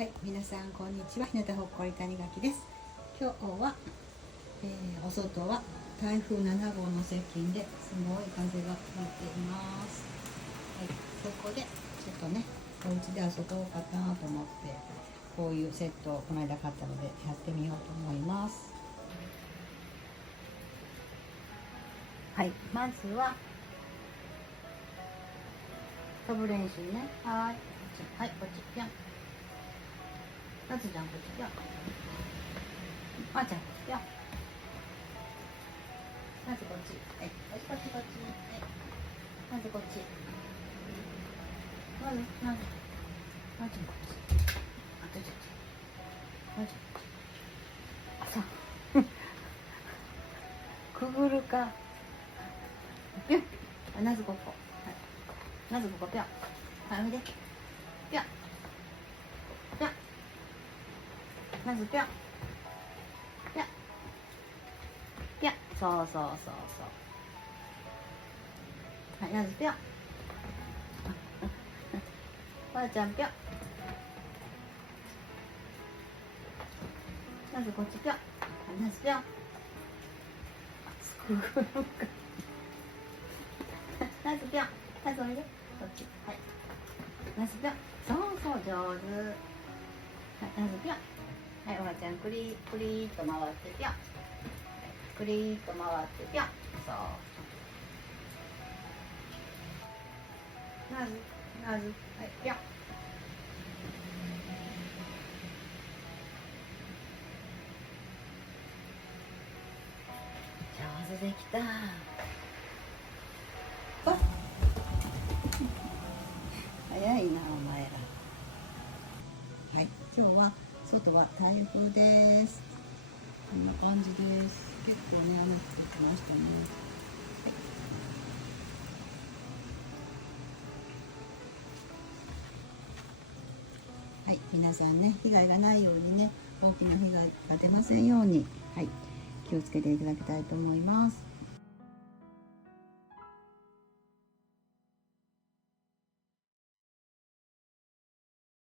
はい、皆さんこんにちは。日向ほっこり谷垣です。今日は、お外は台風7号の接近ですごい風が吹いています。はい、そこでちょっとね、お家で遊ぼうかなと思ってこういうセットをこの間買ったのでやってみようと思います。はい、まずは飛ぶ練習ね。はい、こっちぴょん。なつちゃんこっちぴょん。まーちゃんこっちぴょん。まずこっち。はい、こっち。はい、まずこっち。まずこっち。あ、ちょっと。あ、そう。くぐるか。ぴょん。あ、なずここ。はい。なずここぴょん。はい、おいで。ぴょん。ぴょん。なずぴょん。ぴょん。ぴょん。そう。はい、なずぴょん。ばあちゃんぴょん。なずこっちぴょん。なずぴょん。すくぐるか。なずぴょん。なずおいで。こっち。はい。なずぴょん。そう、上手。はい、なずぴょん。はい、おばちゃんくりーっと回ってぴょん。くりーっと回ってぴょん。そう。なず、はい、ぴょん。上手できた。あ、早いなお前ら。はい、今日は外は台風です。こんな感じです。結構ね、雨降ってきましたね。はい、皆さんね、被害がないようにね、大きな被害が出ませんように、はい、気をつけていただきたいと思います。